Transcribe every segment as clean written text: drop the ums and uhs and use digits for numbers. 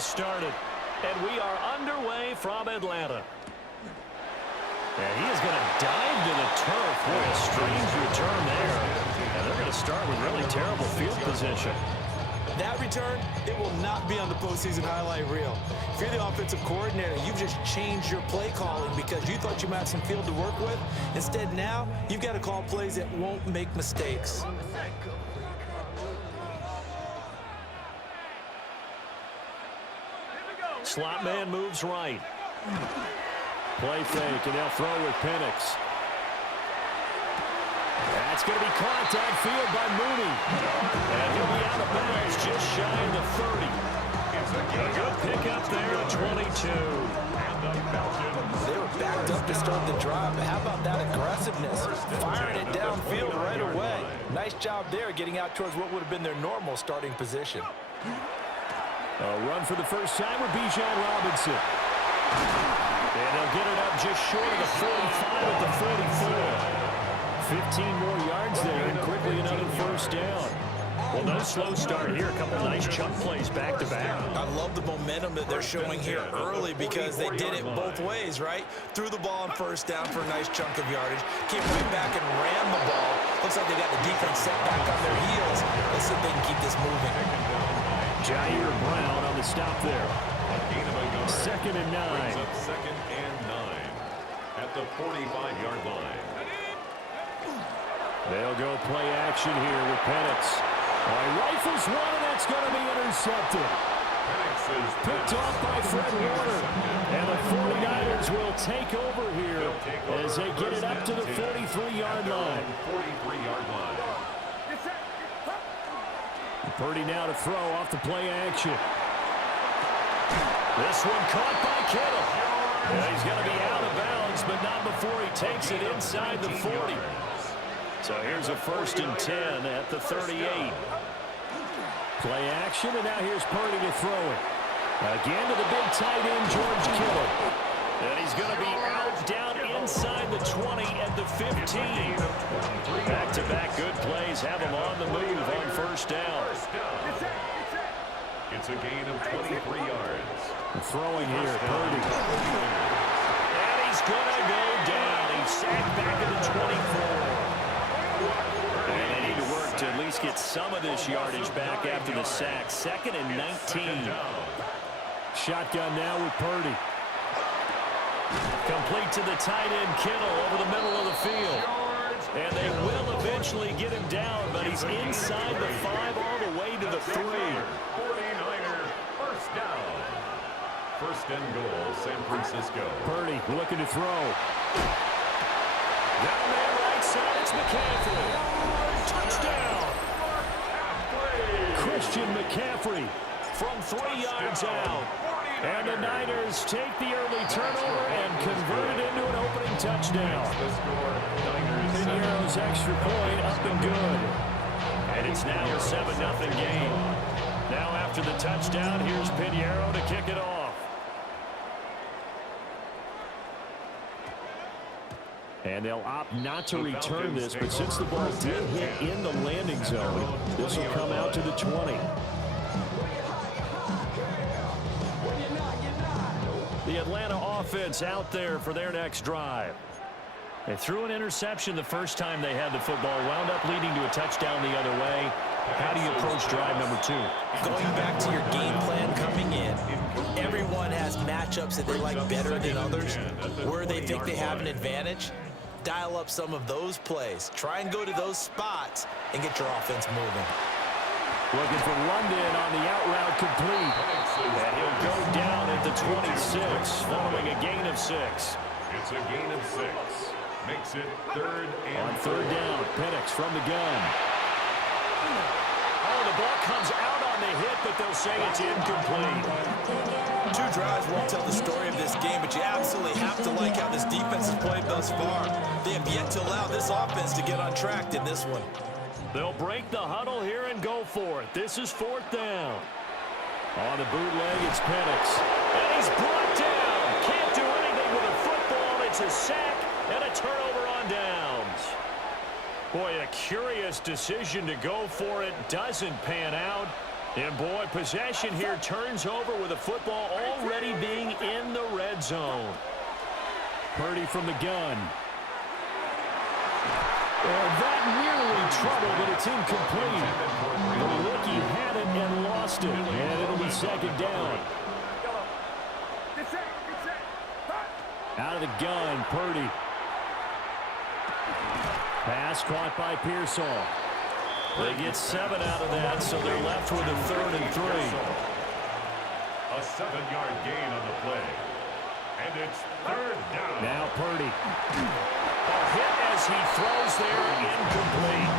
has started. And we are underway from Atlanta. And he is going to dive to the turf. Boy, a strange return there. And they're going to start with really terrible field position. That return, it will not be on the postseason highlight reel. If you're the offensive coordinator, you've just changed your play calling because you thought you might have some field to work with. Instead, now, you've got to call plays that won't make mistakes. Slot man moves right. Play fake, and they'll throw with Penix. That's going to be caught downfield by Mooney. And he'll be out of bounds just shy of the 30. A good pickup there at 22. They were backed up to start the drive, but how about that aggressiveness? Firing it downfield right away. Nice job there getting out towards what would have been their normal starting position. A run for the first time with Bijan Robinson. And they'll get it up just short of the 45 at the 44. 15 more yards there, and quickly another first down. Well, no slow start here. A couple nice chunk plays back-to-back. I love the momentum that they're showing here early because they did it both ways, right? Threw the ball on first down for a nice chunk of yardage. Came right back and ran the ball. Looks like they got the defense set back on their heels. Let's see if they can keep this moving. Jair Brown on the stop there. Second and 9. Second and 9 at the 45-yard line. They'll go play action here with Penix. He rifles one, and that's going to be intercepted. Picked off by Fred Warner. And the 49ers will take over here as they get it up to the 43-yard line. Purdy now to throw off the play action. This one caught by Kittle. And he's going to be out of bounds, but not before he takes it inside the 40. So here's a 1st and 10 at the 38. Play action, and now here's Purdy to throw it. Again to the big tight end, George Kittle. And he's going to be out down inside the 20 at the 15. Back-to-back good plays have him on the move on first down. It's a gain of 23 yards. Throwing here, Purdy. And he's going to go down. He's sacked back at the 24. And they need to work to at least get some of this yardage back after the sack. 2nd and 19. Shotgun now with Purdy. Complete to the tight end, Kittle, over the middle of the field. And they will eventually get him down, but he's inside the 5 all the way to the 3. 49er first down. First and goal, San Francisco. Purdy looking to throw. Down there right side, it's McCaffrey. Touchdown. Christian McCaffrey from 3 yards out. And the Niners take the early turnover and convert it into an opening touchdown. Pinheiro's extra point up and good. And it's now a 7-0 game. Now after the touchdown, here's Pinheiro to kick it off. And they'll opt not to return this, but since the ball did hit in the landing zone, this will come out to the 20. The Atlanta offense out there for their next drive. They threw an interception the first time they had the football, wound up leading to a touchdown the other way. How do you approach drive number 2? Going back to your game plan coming in, everyone has matchups that they like better than others. Where they think they have an advantage, dial up some of those plays. Try and go to those spots and get your offense moving. Looking for London on the out route complete. And he'll go down at the 26, following a gain of 6. It's a gain of 6. Makes it 3rd and on 3rd down, Penix from the gun. Oh, the ball comes out on the hit, but they'll say it's incomplete. 2 drives won't tell the story of this game, but you absolutely have to like how this defense has played thus far. They have yet to allow this offense to get on track in this one. They'll break the huddle here and go for it. This is 4th down. On the bootleg, it's Penix. And he's brought down. Can't do anything with a football. It's a sack and a turnover on downs. Boy, a curious decision to go for it. Doesn't pan out. And boy, possession here turns over with the football already being in the red zone. Purdy from the gun. And that nearly trouble, but it's incomplete. The rookie had it and lost it. And it'll be second down. Out of the gun, Purdy. Pass caught by Pearsall. They get 7 out of that, so they're left with a 3rd and 3. A 7-yard gain on the play. And it's 3rd down. Now Purdy. A hit as he throws there, incomplete.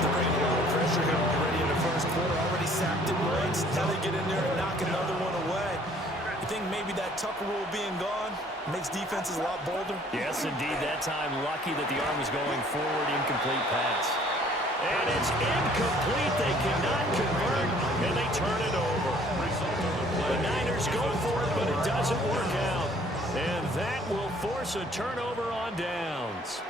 They're bringing a lot of pressure here already in the first quarter. Already sacked it once. Now they get in there and knock another one away. You think maybe that Tucker rule being gone makes defenses a lot bolder? Yes, indeed. That time, lucky that the arm was going forward. Incomplete pass. And it's incomplete. They cannot convert, and they turn it over. The Niners go for it, but it doesn't work out. And that will force a turnover on downs.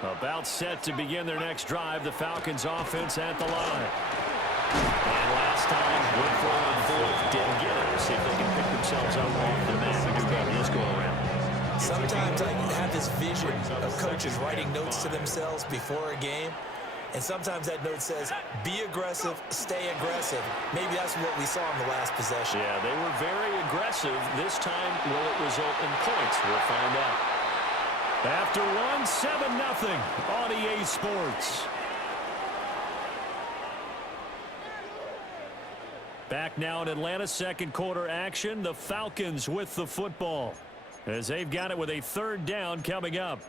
About set to begin their next drive, the Falcons offense at the line. And last time, went for it on 4th, didn't get it. See if they can pick themselves up off the mat and do better this go around. Sometimes I have this vision of coaches writing notes to themselves before a game. And sometimes that note says, be aggressive, stay aggressive. Maybe that's what we saw in the last possession. Yeah, they were very aggressive. This time, will it result in points? We'll find out. After one, 7-0 on EA Sports. Back now in Atlanta, second quarter action. The Falcons with the football as they've got it with a 3rd down coming up.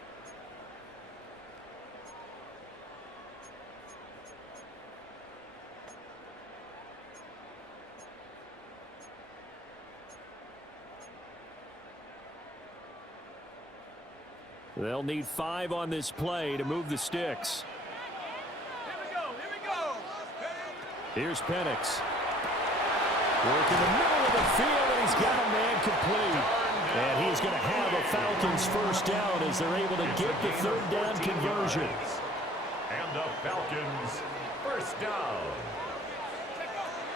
They'll need 5 on this play to move the sticks. Here we go. Here's Penix. Work in the middle of the field, and he's got a man complete. And he's going to have a Falcons first down as they're able to get the 3rd down conversion. And the Falcons first down.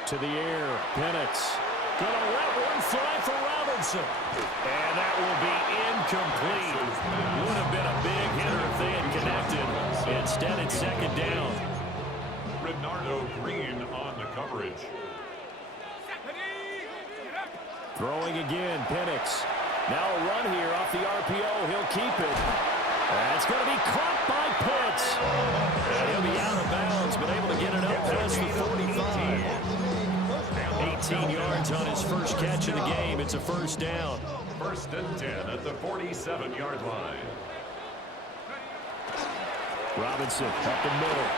To the air, Penix. Going to let one fly for Robinson. And that will be incomplete. Would have been a big hitter if they had connected. Instead, it's second down. Renardo Green on the coverage. Throwing again, Penix. Now a run here off the RPO. He'll keep it. That's going to be caught by Pitts. And he'll be out of bounds, but able to get it up past the 45. 18 yards on his first catch of the game. It's a first down. 1st and 10 at the 47-yard line. Robinson up the middle.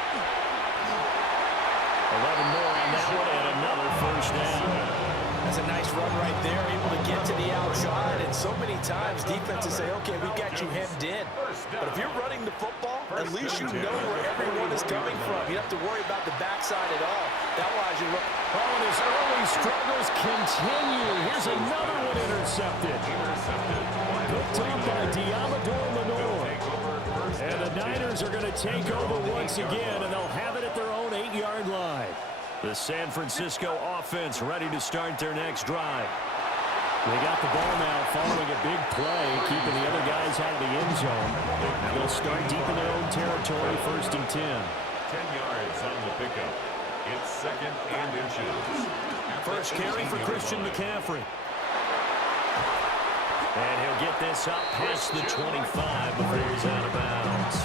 11 more on that one and another first down. That's a nice run right there, able to get to the outside. And so many times defenses say, okay, we've got you hemmed in. But if you're running the football, at least you know where everyone is coming from. You don't have to worry about the backside at all. That allows you to run. Oh, and his early struggles continue. Here's another one intercepted. Picked up by Diamador Lenore. And the Niners are going to take over once again, and they'll have it at their own 8-yard line. The San Francisco offense ready to start their next drive. They got the ball now following a big play, keeping the other guys out of the end zone. Now they'll start deep in their own territory, 1st and 10. 10 yards on the pickup. It's 2nd and inches. First carry for Christian McCaffrey. And he'll get this up past the 25 before he's out of bounds.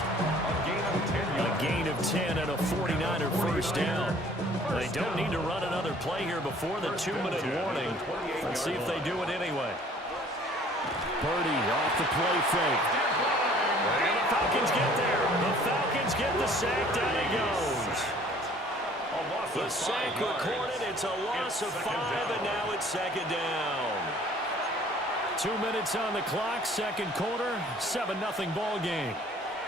A gain of 10 and a 49er first down. They don't need to run another play here before the 2-minute warning. Let's see if they do it anyway. Purdy off the play fake. And the Falcons get there. The Falcons get the sack. Down he goes. The sack recorded. It's a loss of 5, and now it's second down. 2 minutes on the clock, second quarter, 7-0 ball game.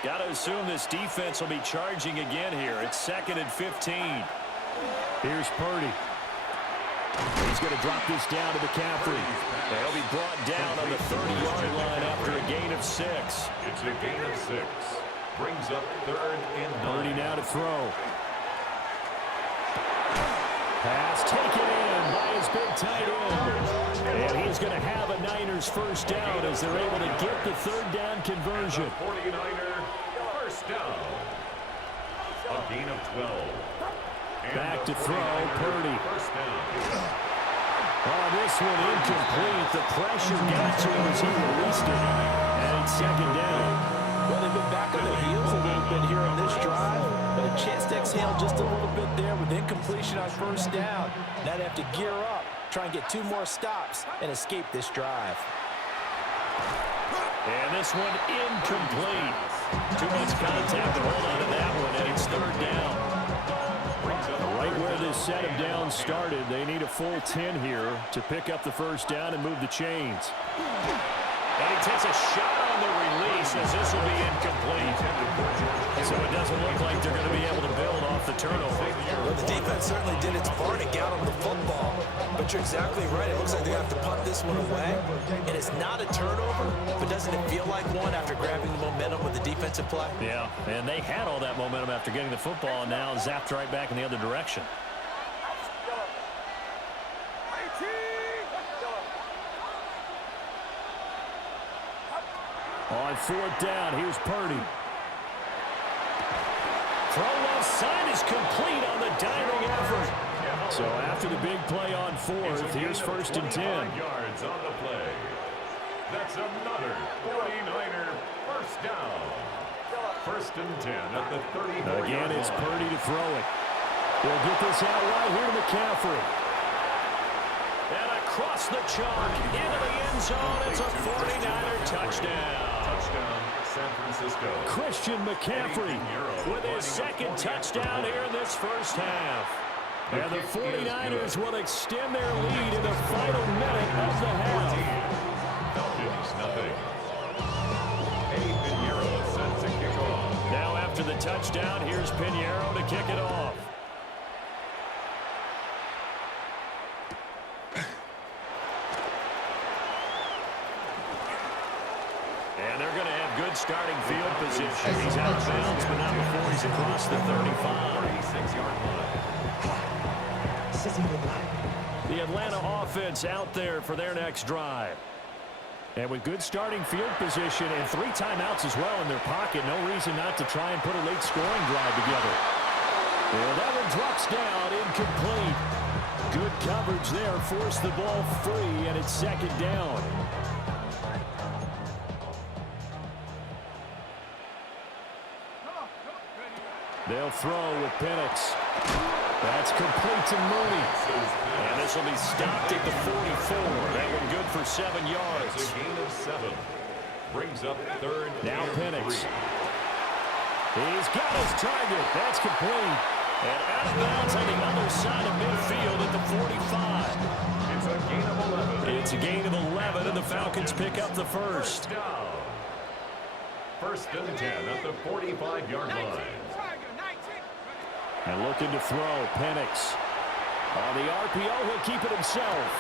Got to assume this defense will be charging again here. It's 2nd and 15. Here's Purdy. He's going to drop this down to McCaffrey. They'll be brought down on the 30-yard line after a gain of 6. It's a gain of 6. Brings up 3rd and 9. Purdy now to throw. Pass taken in by his big tight end. And he's going to have a Niners first down as they're able to get the third down conversion. 49er first down. A gain of 12. Back to throw, Purdy. First down. Oh, this one incomplete. The pressure got to him as he released it. And it's second down. Well, they've been back on their heels a little bit here in this drive. But a chance to exhale just a little bit there with incompletion on first down. Now they have to gear up, try and get 2 more stops, and escape this drive. And this one incomplete. Too much contact to hold on to that one, and it's third down. Right where this set of downs started, they need a full 10 here to pick up the first down and move the chains. And he takes a shot on the release as this will be incomplete. So it doesn't look like they're going to be able to build off the turnover. Well, the defense certainly did its part to get on the football. But you're exactly right. It looks like they have to punt this one away. And it's not a turnover, but doesn't it feel like one after grabbing the momentum with the defensive play? Yeah, and they had all that momentum after getting the football, and now zapped right back in the other direction. On fourth down, here's Purdy. Throw left side is complete on the diving effort. So after the big play on fourth, here's first and 10. Yards on the play. That's another 49er first down. First and 10 at the 34-yard Again, it's line. Purdy to throw it. They'll get this out right here to McCaffrey. And across the chalk, into the end zone, it's a 49er touchdown. Touchdown, San Francisco. Christian McCaffrey with his second touchdown here in this first half. And the 49ers will extend their lead in the final minute of the half. Falcons, nothing. Eddie Pinheiro set to kick off. Now after the touchdown, here's Pinheiro to kick it off. And they're going to have good starting field position. He's out of bounds, but not before he's across the 35. 36-yard line. The Atlanta offense out there for their next drive. And with good starting field position and 3 timeouts as well in their pocket, no reason not to try and put a late scoring drive together. And that one drops down, incomplete. Good coverage there, forced the ball free, and it's second down. They'll throw with Penix. That's complete to Mooney. And this will be stopped at the 44. That one good for 7 yards. It's a gain of 7. Brings up third. Now and Penix. 3. He's got his target. That's complete. And out of bounds on the other side of midfield at the 45. It's a gain of 11. It's a gain of 11, and the Falcons pick up the first. Down. First and 10 at the 45-yard line. And looking to throw, Penix. On the RPO, he'll keep it himself.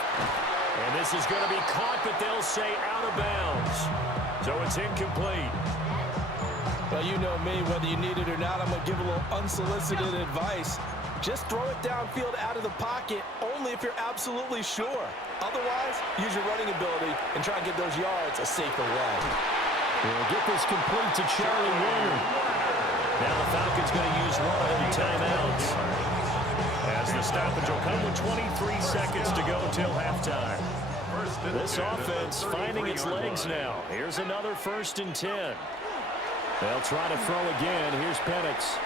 And this is going to be caught, but they'll say out of bounds. So it's incomplete. Well, you know me, whether you need it or not, I'm going to give a little unsolicited advice. Just throw it downfield out of the pocket, only if you're absolutely sure. Otherwise, use your running ability and try and get those yards a safer way. We'll get this complete to Charlie Warner. Now the Falcons going to use one of their timeouts. As the stoppage will come with 23 seconds to go till halftime. This offense finding its legs now. Here's another first and 10. They'll try to throw again. Here's Penix.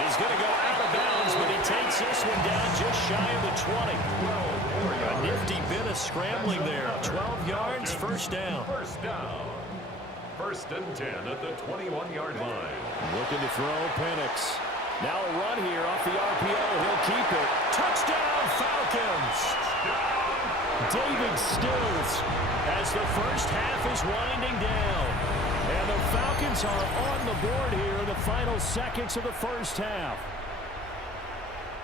He's going to go out of bounds, but he takes this one down just shy of the 20. A nifty bit of scrambling there. 12 yards, first down. First down. First and 10 at the 21-yard line. Looking to throw, Penix. Now a run here off the RPO. He'll keep it. Touchdown, Falcons! David Stills as the first half is winding down. And the Falcons are on the board here in the final seconds of the first half.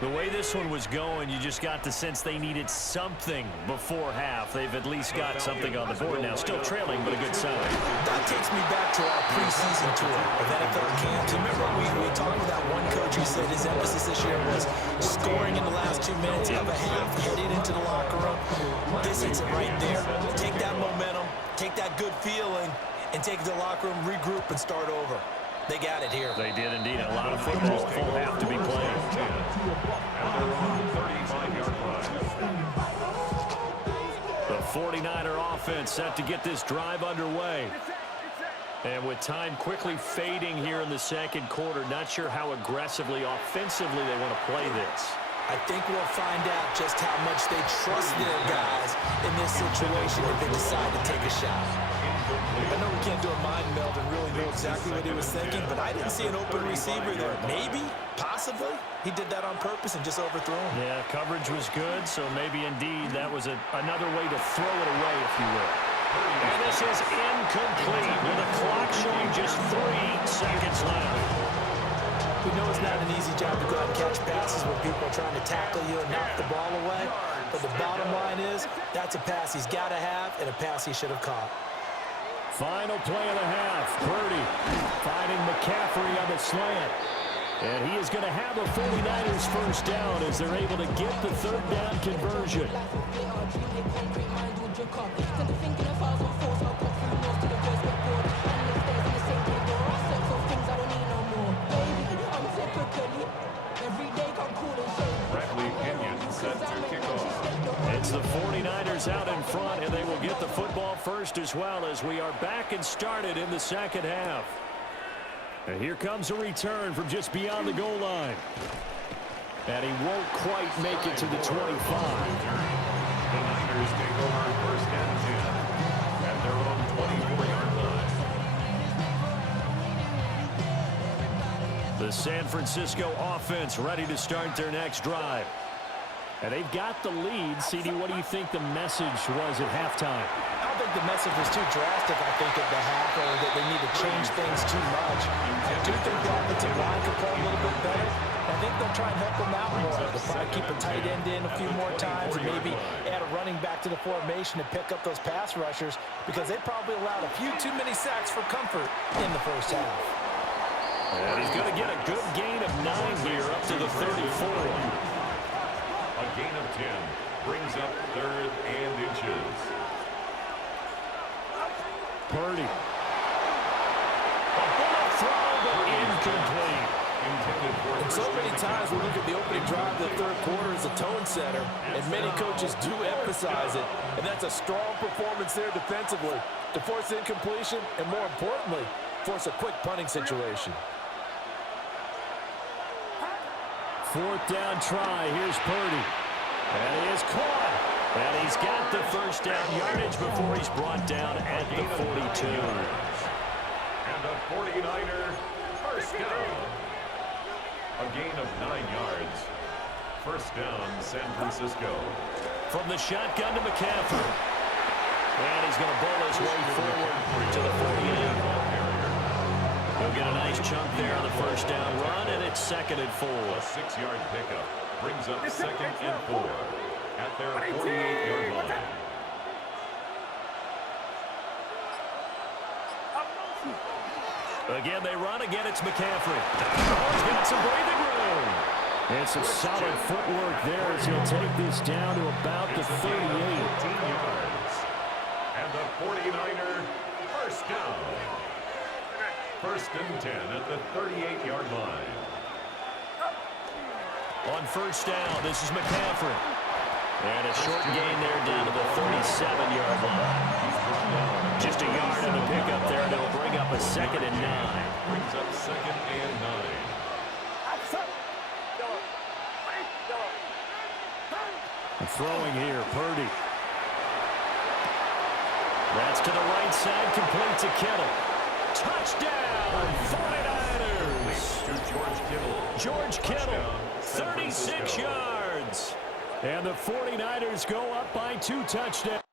The way this one was going, you just got the sense they needed something before half. They've at least got something on the board now. Still trailing, but a good sign. That takes me back to our preseason tour of NFL camps. Remember, we talked with that one coach Coach, who said his emphasis this year was scoring in the last 2 minutes of a half, heading into the locker room. This is it right there. Take that momentum, take that good feeling, and take it to the locker room, regroup, and start over. They got it here. They did indeed. A lot of football, full half to be played. And they're on 35-yard line. The 49er offense set to get this drive underway. And with time quickly fading here in the second quarter, not sure how aggressively, offensively they want to play this. I think we'll find out just how much they trust their guys in this situation if they decide to take a shot. I know we can't do a mind meld and really know exactly what he was thinking, but I didn't see an open receiver there. Maybe, possibly, he did that on purpose and just overthrew him. Yeah, coverage was good, so maybe indeed that was another way to throw it away, if you will. And this is incomplete with the clock showing just 3 seconds left. We know it's not an easy job to go out and catch passes when people are trying to tackle you and knock the ball away, but the bottom line is that's a pass he's got to have and a pass he should have caught. Final play of the half. Purdy finding McCaffrey on the slant. And he is going to have a 49ers first down as they're able to get the third down conversion. It's the 49ers out in front, and they will get the football first as well as we are back and started in the second half. And here comes a return from just beyond the goal line. And he won't quite make it to the 25. The Niners take over first and 10 at their own 24-yard line. The San Francisco offense ready to start their next drive. And they've got the lead. CD, what do you think the message was at halftime? I don't think the message was too drastic, I think, at the half, or that they need to change things too much. I do think the offensive line could play a little bit better. I think they'll try and help them out more. They'll probably keep a tight end in a few more times and maybe add a running back to the formation to pick up those pass rushers because they probably allowed a few too many sacks for comfort in the first half. And he's going to get a good gain of 9 here up to the 34. A gain of 10 brings up 3rd and inches. Purdy. A bullet throw, but incomplete. And so many times we look at the opening drive of the third quarter as a tone setter, and many coaches do emphasize it, and that's a strong performance there defensively to force incompletion and, more importantly, force a quick punting situation. 4th down try. Here's Purdy. And he is caught. And he's got the first down yardage before he's brought down at the 42. And a 49er first down. A gain of 9 yards. First down, San Francisco. From the shotgun to McCaffrey. And he's going to bowl his way forward to the 48. He'll get a nice chunk there on the first down run, and it's 2nd and 4. A 6-yard pickup brings up 2nd and 4 at their 48-yard line. Again, they run. Again, it's McCaffrey. Oh, he's got some breathing room. And some solid footwork there as he'll take this down to about the 38. 15 yards. And the 49er first down. First and 10 at the 38-yard line. On first down, this is McCaffrey. And a short gain there down to the 37-yard line. Just a yard on the pickup there, and it'll bring up a 2nd and 9. Brings up 2nd and 9. And throwing here, Purdy. That's to the right side, complete to Kittle. Touchdown, 49ers! To George Kittle. George Kittle, 36 yards. And the 49ers go up by 2 touchdowns.